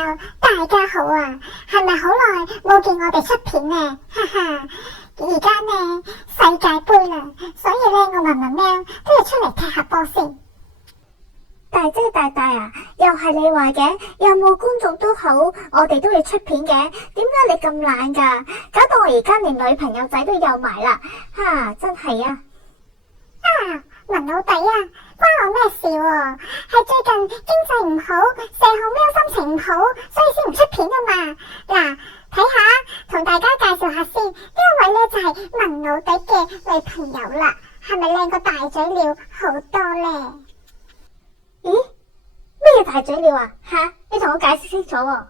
大家好啊，係咪好耐冇見我哋出片呢？哈哈，而家呢世界盃啦，所以呢我文文喵都要出嚟踢下波先。大姐大大啊，又係你話嘅，有冇觀眾都好，我哋都要出片嘅，點解你咁懶噶？搞到我而家連女朋友仔都有埋啦，真係啊！文老弟啊，關我咩事喎？係最近經濟唔好，社號喵心情唔好，所以先唔出片啊嘛。嗱，睇下，同大家介紹下先，呢一位呢就係文老弟嘅女朋友啦，係咪靚過大嘴鳥好多呢？咦？咩大嘴鳥啊？你同我解釋清楚喎。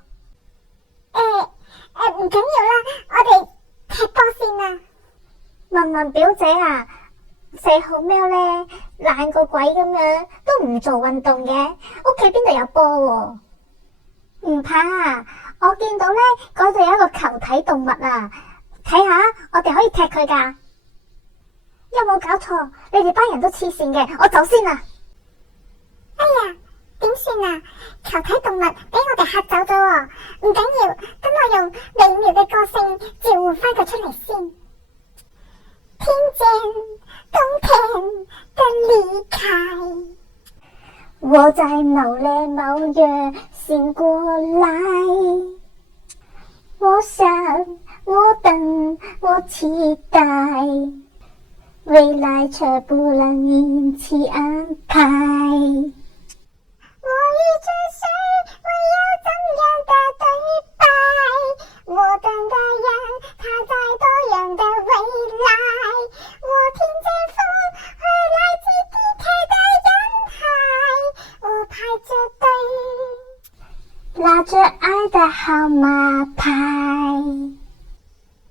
唔緊要啦，我哋踢波先啦。文文表姐啊，社號喵呢懶個鬼咁樣，都唔做運動嘅，屋企邊度有波喎？唔怕啊，我見到呢嗰度有一個球體動物啊，睇下我哋可以踢佢噶。有冇搞錯？你哋班人都黐線嘅，我走先啦。哎呀，點算啊？球體動物俾我哋嚇走咗喎，唔緊要，等我用美妙嘅歌聲召喚翻佢出嚟先。聽見冬天的離開，我在某年某月醒過來，我想，我等，我期待，未來卻不能一起安排。我遇見誰，我要怎樣的對白？我等的人，他在多遠的未來？我聽見風和來自地鐵的人海，我排着隊，拿着愛的號碼牌。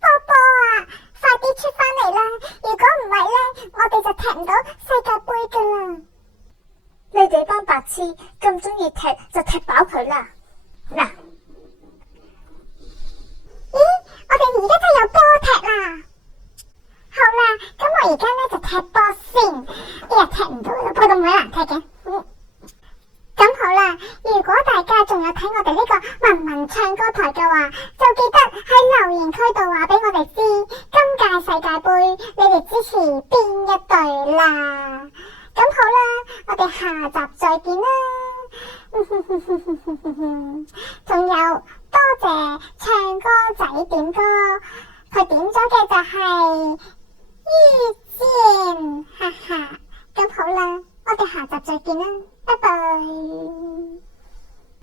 波波啊，快啲出返嚟啦！如果唔係呢，我哋就踢唔到世界盃噶啦！你哋班白痴咁鍾意踢就踢飽佢啦！嗱，咦，我哋而家真係有波踢啦！好啦，咁我而家呢就踢波先。踢唔到波都冇人踢嘅。咁好啦，如果大家仲有睇我哋呢個文文唱歌台嘅話，就記得喺留言區度話俾我哋知，今屆世界盃你哋支持邊一隊啦？咁好啦，我哋下集再見啦！仲有多謝唱歌仔點歌，佢點咗嘅就係遇見，哈哈。咁好啦，我哋下集再見啦，拜拜。